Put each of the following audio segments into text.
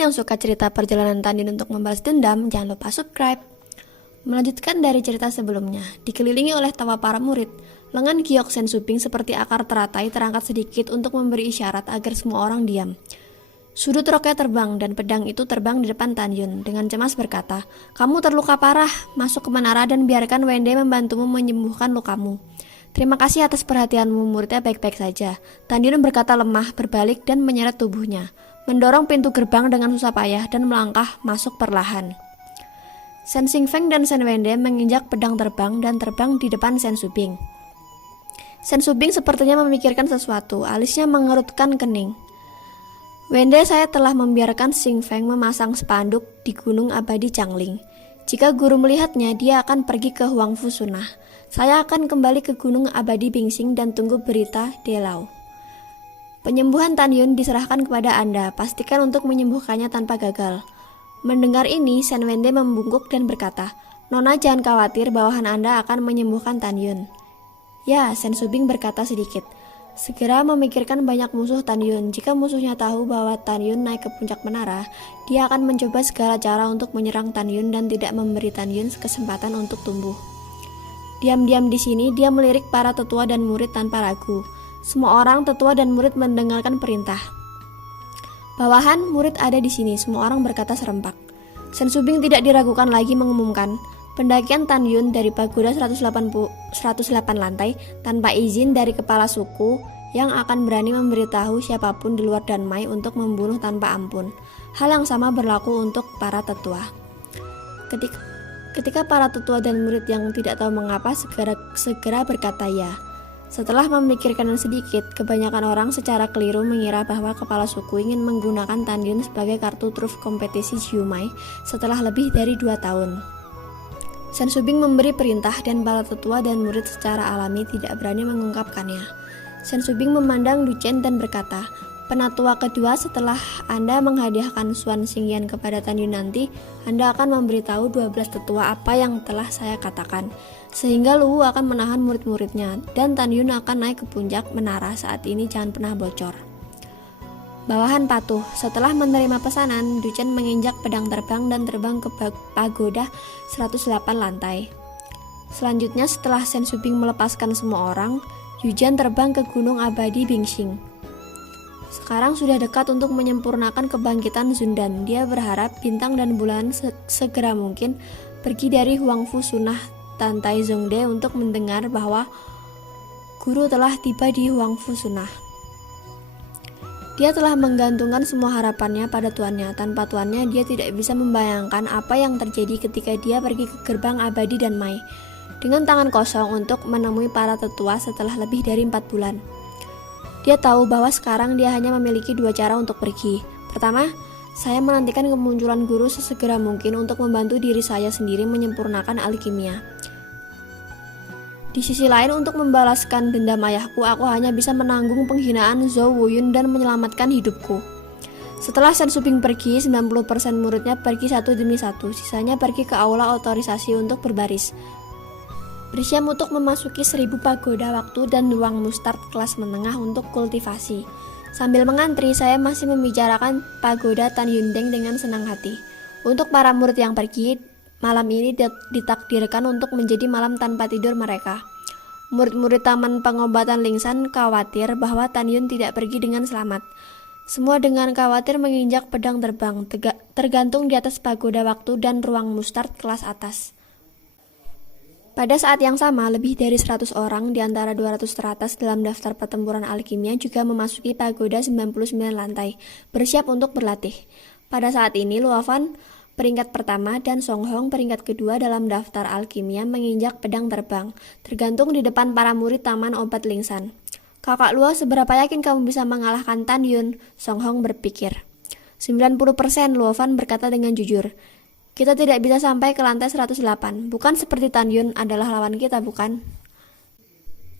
yang suka cerita perjalanan Tandin untuk membalas dendam, jangan lupa subscribe. Melanjutkan dari cerita sebelumnya, dikelilingi oleh tawa para murid, lengan Giok Sensubing seperti akar teratai terangkat sedikit untuk memberi isyarat agar semua orang diam. Sudut roknya terbang dan pedang itu terbang di depan Tanyun dengan cemas berkata, "Kamu terluka parah, masuk ke menara dan biarkan Wende membantumu menyembuhkan lukamu." "Terima kasih atas perhatianmu, muridnya baik-baik saja." Tanyun berkata lemah, berbalik dan menyeret tubuhnya, mendorong pintu gerbang dengan susah payah dan melangkah masuk perlahan. Sen Xingfeng dan Sen Wende menginjak pedang terbang dan terbang di depan Sen Subing. Sen Subing sepertinya memikirkan sesuatu, alisnya mengerutkan kening. "Wende, saya telah membiarkan Xingfeng memasang spanduk di Gunung Abadi Changling. Jika guru melihatnya, dia akan pergi ke Huangfu Sunah. Saya akan kembali ke Gunung Abadi Bingxing dan tunggu berita Delau. Penyembuhan Tanyun diserahkan kepada Anda, pastikan untuk menyembuhkannya tanpa gagal." Mendengar ini, Sen Wende membungkuk dan berkata, "Nona, jangan khawatir, bawahan Anda akan menyembuhkan Tanyun." "Ya," Sen Subing berkata sedikit. Segera memikirkan banyak musuh Tanyun. Jika musuhnya tahu bahwa Tanyun naik ke puncak menara, dia akan mencoba segala cara untuk menyerang Tanyun dan tidak memberi Tanyun kesempatan untuk tumbuh. Diam-diam di sini, dia melirik para tetua dan murid tanpa ragu. Semua orang, tetua dan murid, mendengarkan perintah. "Bawahan, murid ada di sini," semua orang berkata serempak. Sen Subing tidak diragukan lagi mengumumkan, pendakian Tanyun dari pagoda 108 lantai tanpa izin dari kepala suku yang akan berani memberitahu siapapun di luar Danmai untuk membunuh tanpa ampun. Hal yang sama berlaku untuk para tetua. Ketika para tetua dan murid yang tidak tahu mengapa segera berkata ya. Setelah memikirkan sedikit, kebanyakan orang secara keliru mengira bahwa kepala suku ingin menggunakan Tanyun sebagai kartu truf kompetisi Jiumai setelah lebih dari 2 tahun. Sen Subing memberi perintah dan para tetua dan murid secara alami tidak berani mengungkapkannya. Sen Subing memandang Du Chen dan berkata, "Penatua kedua, setelah Anda menghadiahkan Xuan Xingyan kepada Tanyun nanti, Anda akan memberitahu 12 tetua apa yang telah saya katakan. Sehingga Luwu akan menahan murid-muridnya dan Tanyun akan naik ke puncak menara. Saat ini jangan pernah bocor." Bawahan patuh. Setelah menerima pesanan, Du Chen menginjak pedang terbang dan terbang ke pagoda 108 lantai. Selanjutnya, setelah Sen Subing melepaskan semua orang, Yujian terbang ke Gunung Abadi Bingxing. Sekarang sudah dekat untuk menyempurnakan kebangkitan Zundan. Dia berharap bintang dan bulan segera mungkin pergi dari Huangfu Sunah Tantai Zongde untuk mendengar bahwa guru telah tiba di Huangfu Sunah. Dia telah menggantungkan semua harapannya pada tuannya. Tanpa tuannya, dia tidak bisa membayangkan apa yang terjadi ketika dia pergi ke gerbang abadi Danmai dengan tangan kosong untuk menemui para tetua setelah lebih dari 4 bulan. Dia tahu bahwa sekarang dia hanya memiliki 2 cara untuk pergi. Pertama, saya menantikan kemunculan guru sesegera mungkin untuk membantu diri saya sendiri menyempurnakan alkimia. Di sisi lain, untuk membalaskan dendam ayahku, aku hanya bisa menanggung penghinaan Zhou Wuyun dan menyelamatkan hidupku. Setelah Sen Subing pergi, 90% muridnya pergi satu demi satu. Sisanya pergi ke aula otorisasi untuk berbaris. Bersiap untuk memasuki 1000 pagoda waktu dan ruang mustard kelas menengah untuk kultivasi. Sambil mengantri, saya masih membicarakan pagoda Tan Yundeng dengan senang hati. Untuk para murid yang pergi, malam ini ditakdirkan untuk menjadi malam tanpa tidur mereka. Murid-murid Taman Pengobatan Lingsan khawatir bahwa Tanyun tidak pergi dengan selamat. Semua dengan khawatir menginjak pedang terbang, tergantung di atas pagoda waktu dan ruang mustard kelas atas. Pada saat yang sama, lebih dari 100 orang di antara 200 teratas dalam daftar pertempuran alkimia juga memasuki pagoda 99 lantai, bersiap untuk berlatih. Pada saat ini, Luofan peringkat pertama dan Song Hong peringkat kedua dalam daftar alkimia menginjak pedang terbang, tergantung di depan para murid Taman Obat Lingsan. "Kakak Luo, seberapa yakin kamu bisa mengalahkan Tanyun?" Song Hong berpikir. 90%, Luofan berkata dengan jujur. "Kita tidak bisa sampai ke lantai 108. Bukan seperti Tanyun adalah lawan kita, bukan?"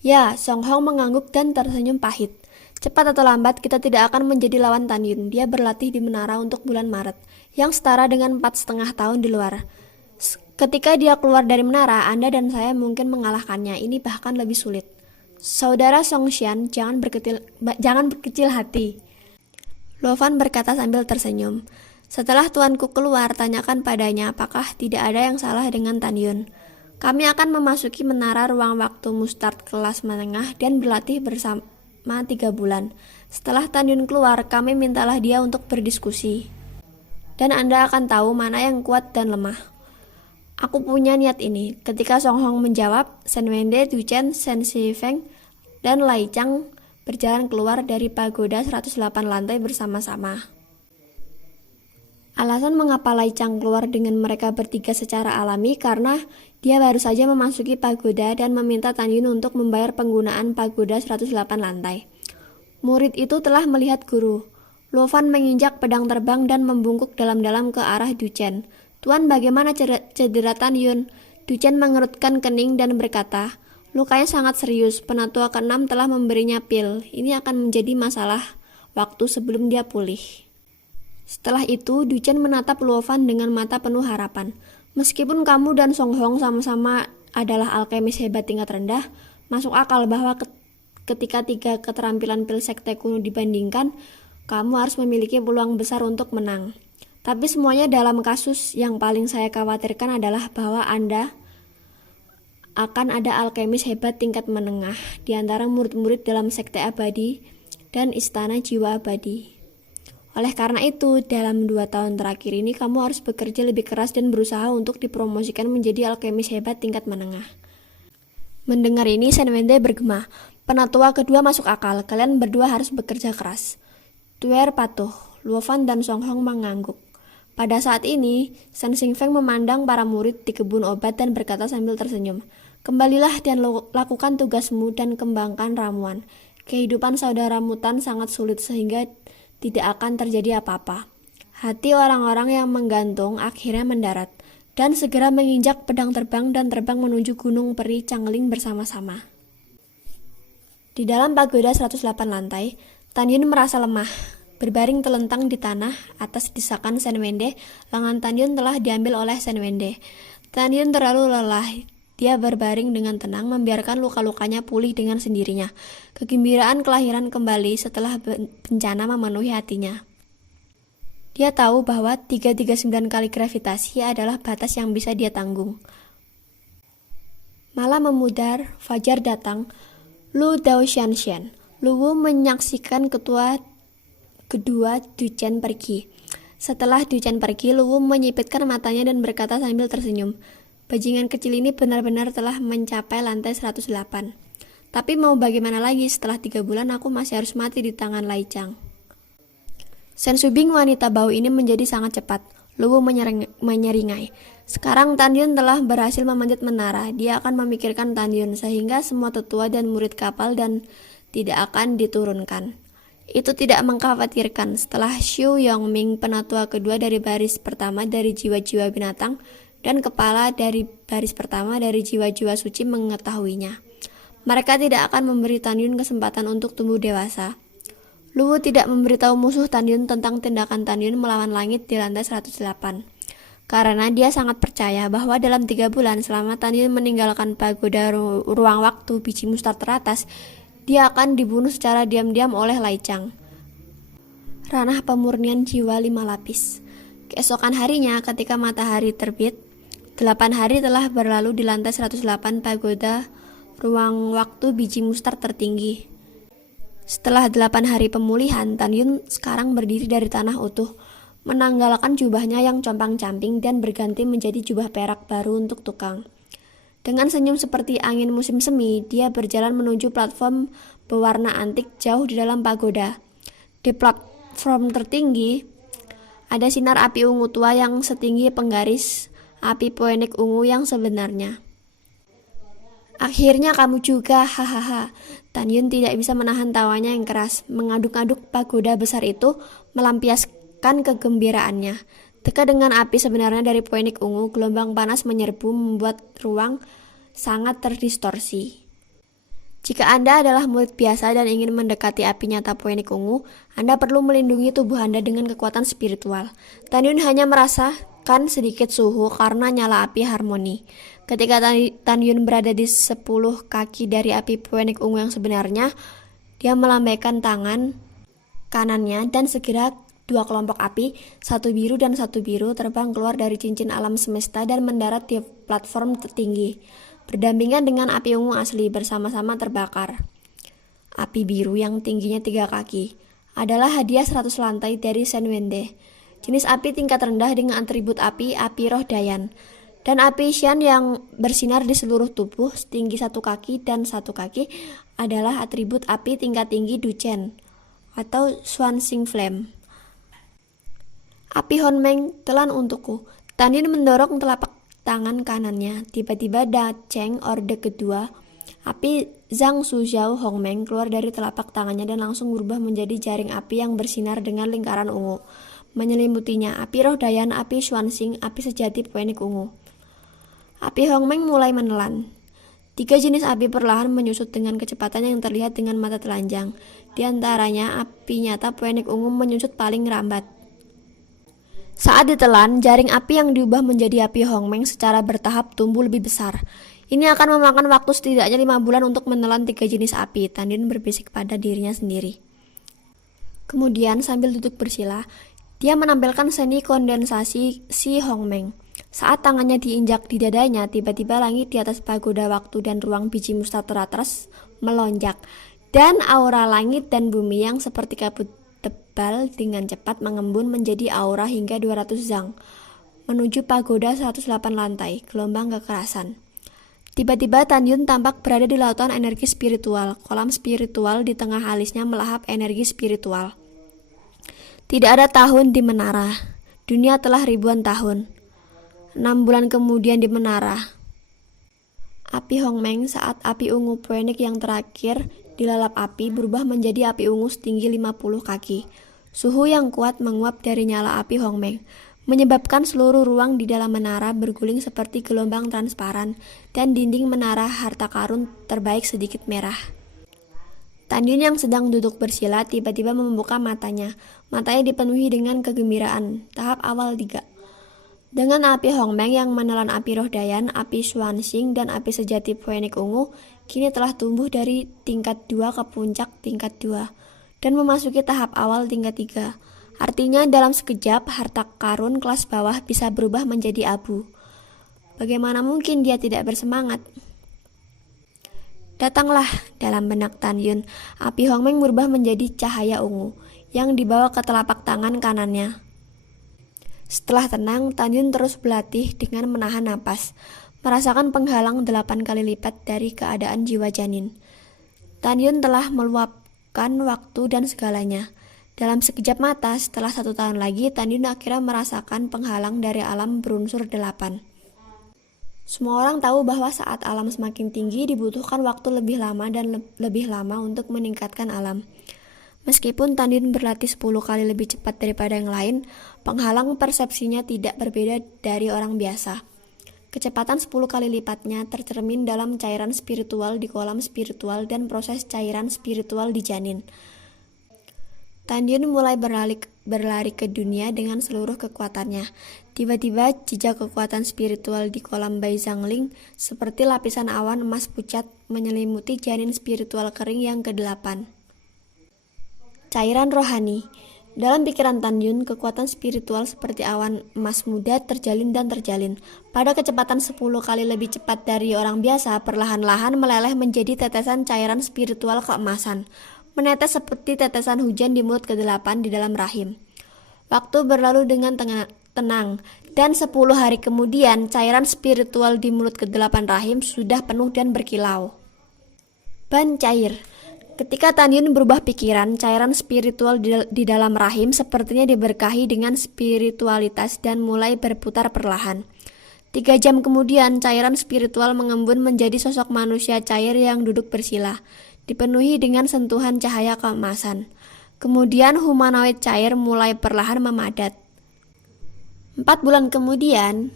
"Ya," Song Hong mengangguk dan tersenyum pahit. "Cepat atau lambat, kita tidak akan menjadi lawan Tanyun. Dia berlatih di menara untuk bulan Maret, yang setara dengan 4,5 tahun di luar. Ketika dia keluar dari menara, Anda dan saya mungkin mengalahkannya. Ini bahkan lebih sulit." "Saudara Songshan, jangan berkecil hati," Luofan berkata sambil tersenyum. Setelah tuanku keluar, tanyakan padanya apakah tidak ada yang salah dengan Tan Yun. Kami akan memasuki menara ruang waktu Mustard kelas menengah dan berlatih bersama 3 bulan. Setelah Tan Yun keluar, kami mintalah dia untuk berdiskusi. Dan Anda akan tahu mana yang kuat dan lemah. Aku punya niat ini. Ketika Song Hong menjawab, Sen Wende, Du Chen, Sen Si Feng, dan Lai Chang berjalan keluar dari pagoda 108 lantai bersama-sama. Alasan mengapa Lai Chang keluar dengan mereka bertiga secara alami karena dia baru saja memasuki pagoda dan meminta Tan Yun untuk membayar penggunaan pagoda 108 lantai. Murid itu telah melihat guru. Luo Fan menginjak pedang terbang dan membungkuk dalam-dalam ke arah Du Chen. Tuan, bagaimana cedera Tan Yun? Du Chen mengerutkan kening dan berkata, lukanya sangat serius. Penatua ke-6 telah memberinya pil. Ini akan menjadi masalah waktu sebelum dia pulih. Setelah itu, Du Chen menatap Luo Fan dengan mata penuh harapan. Meskipun kamu dan Song Hong sama-sama adalah alkemis hebat tingkat rendah, masuk akal bahwa ketika 3 keterampilan pil sekte kuno dibandingkan, kamu harus memiliki peluang besar untuk menang. Tapi semuanya dalam kasus yang paling saya khawatirkan adalah bahwa Anda akan ada alkemis hebat tingkat menengah di antara murid-murid dalam sekte abadi dan istana jiwa abadi. Oleh karena itu, dalam 2 tahun terakhir ini kamu harus bekerja lebih keras dan berusaha untuk dipromosikan menjadi alkemis hebat tingkat menengah. Mendengar ini, Sen Wende bergema. Penatua kedua masuk akal, kalian berdua harus bekerja keras. Tuer patuh, Luo Fan dan Song Hong mengangguk. Pada saat ini, Sen Si Feng memandang para murid di kebun obat dan berkata sambil tersenyum, kembalilah dan lakukan tugasmu dan kembangkan ramuan. Kehidupan saudara mutan sangat sulit sehingga tidak akan terjadi apa-apa. Hati orang-orang yang menggantung akhirnya mendarat dan segera menginjak pedang terbang dan terbang menuju Gunung Peri Changling bersama-sama. Di dalam pagoda 108 lantai, Tan Yun merasa lemah. Berbaring telentang di tanah atas desakan Sen Wende, lengan Tan Yun telah diambil oleh Sen Wende. Tan Yun terlalu lelah. Dia berbaring dengan tenang, membiarkan luka-lukanya pulih dengan sendirinya. Kegembiraan kelahiran kembali setelah bencana memenuhi hatinya. Dia tahu bahwa 339 kali gravitasi adalah batas yang bisa dia tanggung. Malam memudar, fajar datang. Lu Dao Xianshan, Luwu menyaksikan kedua Du Chen pergi. Setelah Du Chen pergi, Luwu menyipitkan matanya dan berkata sambil tersenyum, bajingan kecil ini benar-benar telah mencapai lantai 108. Tapi mau bagaimana lagi, setelah 3 bulan aku masih harus mati di tangan Lai Chang. Sen Subing, wanita bau ini menjadi sangat cepat. Luwu menyeringai. Sekarang Tan Yun telah berhasil memanjat menara. Dia akan memikirkan Tan Yun sehingga semua tetua dan murid kapal dan tidak akan diturunkan. Itu tidak mengkhawatirkan. Setelah Xu Yongming, penatua kedua dari baris pertama dari jiwa-jiwa binatang, dan kepala dari baris pertama dari jiwa-jiwa suci mengetahuinya. Mereka tidak akan memberi Tan Yun kesempatan untuk tumbuh dewasa. Luwu tidak memberitahu musuh Tan Yun tentang tindakan Tan Yun melawan langit di lantai 108. Karena dia sangat percaya bahwa dalam 3 bulan selama Tan Yun meninggalkan pagoda ruang waktu biji mustard teratas, dia akan dibunuh secara diam-diam oleh Lai Chang. Ranah pemurnian jiwa 5 lapis. Keesokan harinya ketika matahari terbit, 8 hari telah berlalu di lantai 108 pagoda ruang waktu biji mustard tertinggi. Setelah 8 hari pemulihan, Tan Yun sekarang berdiri dari tanah utuh, menanggalkan jubahnya yang compang-camping dan berganti menjadi jubah perak baru untuk tukang. Dengan senyum seperti angin musim semi, dia berjalan menuju platform berwarna antik jauh di dalam pagoda. Di platform tertinggi, ada sinar api ungu tua yang setinggi penggaris api poenik ungu yang sebenarnya. Akhirnya kamu juga, hahaha. Tan Yun tidak bisa menahan tawanya yang keras. Mengaduk-aduk pagoda besar itu melampiaskan kegembiraannya. Dekat dengan api sebenarnya dari poenik ungu, gelombang panas menyerbu membuat ruang sangat terdistorsi. Jika Anda adalah murid biasa dan ingin mendekati api nyata poenik ungu, Anda perlu melindungi tubuh Anda dengan kekuatan spiritual. Tan Yun hanya merasakan sedikit suhu karena nyala api harmoni. Ketika Tan Yun berada di 10 kaki dari api poenik ungu yang sebenarnya, dia melambaikan tangan kanannya dan segera Dua kelompok api, satu biru dan satu biru, terbang keluar dari cincin alam semesta dan mendarat di platform tertinggi, berdampingan dengan api ungu asli bersama-sama terbakar. Api biru yang tingginya 3 kaki adalah hadiah 100 lantai dari Senwende, jenis api tingkat rendah dengan atribut api roh Dayan, dan api Shan yang bersinar di seluruh tubuh setinggi 1 kaki dan 1 kaki adalah atribut api tingkat tinggi Duchen atau Swansing Flame. Api Honmeng, telan untukku. Tan Yin mendorong telapak tangan kanannya. Tiba-tiba Da Cheng orde kedua, api Zhang Suzhou Hongmeng, keluar dari telapak tangannya dan langsung berubah menjadi jaring api yang bersinar dengan lingkaran ungu. Menyelimutinya, api roh Dayan, api Xuanxing, api sejati Phoenix ungu. Api Hongmeng mulai menelan. 3 jenis api perlahan menyusut dengan kecepatan yang terlihat dengan mata telanjang. Di antaranya, api nyata Phoenix ungu menyusut paling lambat. Saat ditelan, jaring api yang diubah menjadi api Hongmeng secara bertahap tumbuh lebih besar. Ini akan memakan waktu setidaknya 5 bulan untuk menelan 3 jenis api, Tan Yin berbisik pada dirinya sendiri. Kemudian sambil duduk bersila, dia menampilkan seni kondensasi si Hongmeng. Saat tangannya diinjak di dadanya, tiba-tiba langit di atas pagoda waktu dan ruang biji Mustateratas melonjak, dan aura langit dan bumi yang seperti kabut tebal dengan cepat mengembun menjadi aura hingga 200 zang, menuju pagoda 108 lantai, gelombang kekerasan. Tiba-tiba Tan Yin tampak berada di lautan energi spiritual, kolam spiritual di tengah alisnya melahap energi spiritual. Tidak ada tahun di menara, dunia telah ribuan tahun. 6 bulan kemudian di menara, api Hongmeng saat api ungu Phoenix yang terakhir dilalap api berubah menjadi api ungu setinggi 50 kaki. Suhu yang kuat menguap dari nyala api Hongmeng, menyebabkan seluruh ruang di dalam menara berguling seperti gelombang transparan dan dinding menara harta karun terbaik sedikit merah. Tan Yin yang sedang duduk bersila tiba-tiba membuka matanya. Matanya dipenuhi dengan kegembiraan. Tahap awal 3. Dengan api Hongmeng yang menelan api roh Dayan, api Xuanxing, dan api sejati Phoenix ungu, kini telah tumbuh dari tingkat 2 ke puncak tingkat 2 dan memasuki tahap awal tingkat 3. Artinya dalam sekejap harta karun kelas bawah bisa berubah menjadi abu. Bagaimana mungkin dia tidak bersemangat? Datanglah, dalam benak Tan Yin, api Hongmeng berubah menjadi cahaya ungu yang dibawa ke telapak tangan kanannya. Setelah tenang, Tan Yin terus berlatih dengan menahan napas, merasakan penghalang 8 kali lipat dari keadaan jiwa janin. Tan Yin telah meluapkan waktu dan segalanya. Dalam sekejap mata, setelah 1 tahun lagi, Tan Yin akhirnya merasakan penghalang dari alam berunsur 8. Semua orang tahu bahwa saat alam semakin tinggi, dibutuhkan waktu lebih lama dan lebih lama untuk meningkatkan alam. Meskipun Tan Yin berlatih 10 kali lebih cepat daripada yang lain, penghalang persepsinya tidak berbeda dari orang biasa. Kecepatan 10 kali lipatnya tercermin dalam cairan spiritual di kolam spiritual dan proses cairan spiritual di janin. Tan Yin mulai berlari ke dunia dengan seluruh kekuatannya. Tiba-tiba jejak kekuatan spiritual di kolam Bai Zhangling seperti lapisan awan emas pucat menyelimuti janin spiritual kering yang ke-8. Cairan rohani. Dalam pikiran Tan Yin, kekuatan spiritual seperti awan emas muda terjalin dan terjalin. Pada kecepatan 10 kali lebih cepat dari orang biasa, perlahan-lahan meleleh menjadi tetesan cairan spiritual keemasan, menetes seperti tetesan hujan di mulut ke-8 di dalam rahim. Waktu berlalu dengan tenang, dan 10 hari kemudian cairan spiritual di mulut ke-8 rahim sudah penuh dan berkilau. Ban cair. Ketika Tan Yin berubah pikiran, cairan spiritual di dalam rahim sepertinya diberkahi dengan spiritualitas dan mulai berputar perlahan. 3 jam kemudian, cairan spiritual mengembun menjadi sosok manusia cair yang duduk bersila, dipenuhi dengan sentuhan cahaya keemasan. Kemudian humanoid cair mulai perlahan memadat. 4 bulan kemudian,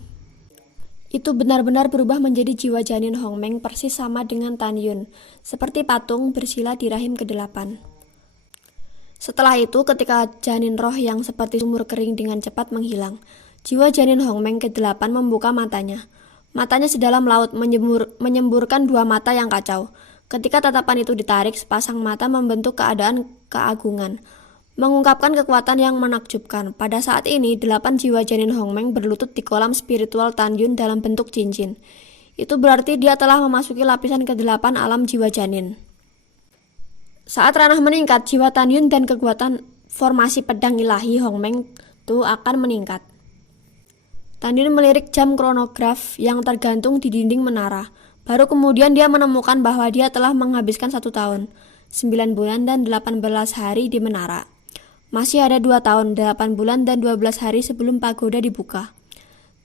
itu benar-benar berubah menjadi jiwa janin Hongmeng persis sama dengan Tan Yin, seperti patung bersila di rahim ke-8. Setelah itu, ketika janin roh yang seperti sumur kering dengan cepat menghilang, jiwa janin Hongmeng ke-8 membuka matanya. Matanya sedalam laut menyemburkan 2 mata yang kacau. Ketika tatapan itu ditarik, sepasang mata membentuk keadaan keagungan. mengungkapkan kekuatan yang menakjubkan. Pada saat ini, 8 jiwa janin Hongmeng berlutut di kolam spiritual Tanyun dalam bentuk cincin. Itu berarti dia telah memasuki lapisan ke-8 alam jiwa janin. Saat ranah meningkat, jiwa Tanyun dan kekuatan formasi pedang ilahi Hongmeng itu akan meningkat. Tanyun melirik jam kronograf yang tergantung di dinding menara. Baru kemudian dia menemukan bahwa dia telah menghabiskan 1 tahun, 9 bulan dan 18 hari di menara. Masih ada 2 tahun, 8 bulan dan 12 hari sebelum pagoda dibuka.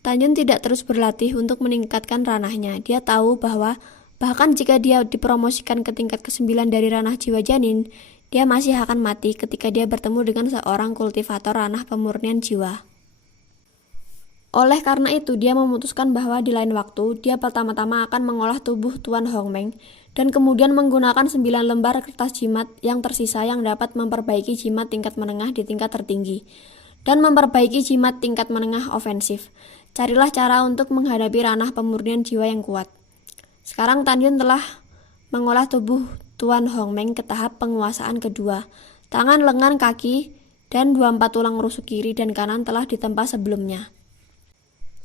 Tanyun tidak terus berlatih untuk meningkatkan ranahnya. Dia tahu bahwa bahkan jika dia dipromosikan ke tingkat ke-9 dari ranah jiwa janin, dia masih akan mati ketika dia bertemu dengan seorang kultivator ranah pemurnian jiwa. Oleh karena itu, dia memutuskan bahwa di lain waktu, dia pertama-tama akan mengolah tubuh Tuan Hongmeng dan kemudian menggunakan 9 lembar kertas jimat yang tersisa yang dapat memperbaiki jimat tingkat menengah di tingkat tertinggi dan memperbaiki jimat tingkat menengah ofensif. Carilah cara untuk menghadapi ranah pemurnian jiwa yang kuat. Sekarang Tanyun telah mengolah tubuh Tuan Hongmeng ke tahap penguasaan kedua. Tangan, lengan, kaki, dan 24 tulang rusuk kiri dan kanan telah ditempa sebelumnya.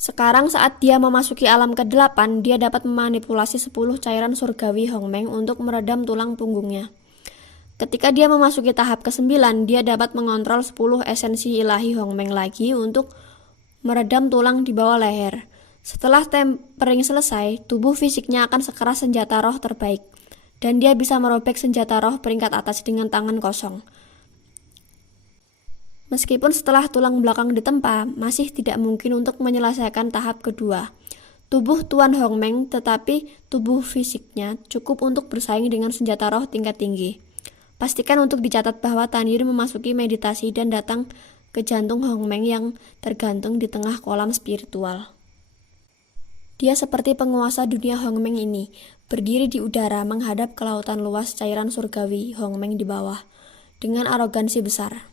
Sekarang saat dia memasuki alam ke-8, dia dapat memanipulasi 10 cairan surgawi Hongmeng untuk meredam tulang punggungnya. Ketika dia memasuki tahap ke-9, dia dapat mengontrol 10 esensi ilahi Hongmeng lagi untuk meredam tulang di bawah leher. Setelah tempering selesai, tubuh fisiknya akan sekeras senjata roh terbaik, dan dia bisa merobek senjata roh peringkat atas dengan tangan kosong. Meskipun setelah tulang belakang ditempa, masih tidak mungkin untuk menyelesaikan tahap kedua. Tubuh Tuan Hongmeng, tetapi tubuh fisiknya cukup untuk bersaing dengan senjata roh tingkat tinggi. Pastikan untuk dicatat bahwa Tanyun memasuki meditasi dan datang ke jantung Hongmeng yang tergantung di tengah kolam spiritual. Dia seperti penguasa dunia Hongmeng ini, berdiri di udara menghadap ke lautan luas cairan surgawi Hongmeng di bawah, dengan arogansi besar.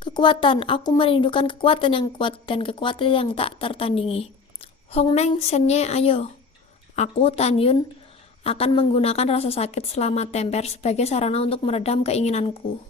Kekuatan, aku merindukan kekuatan yang kuat dan kekuatan yang tak tertandingi. Hongmeng, Senye, ayo. Aku, Tanyun, akan menggunakan rasa sakit selama temper sebagai sarana untuk meredam keinginanku.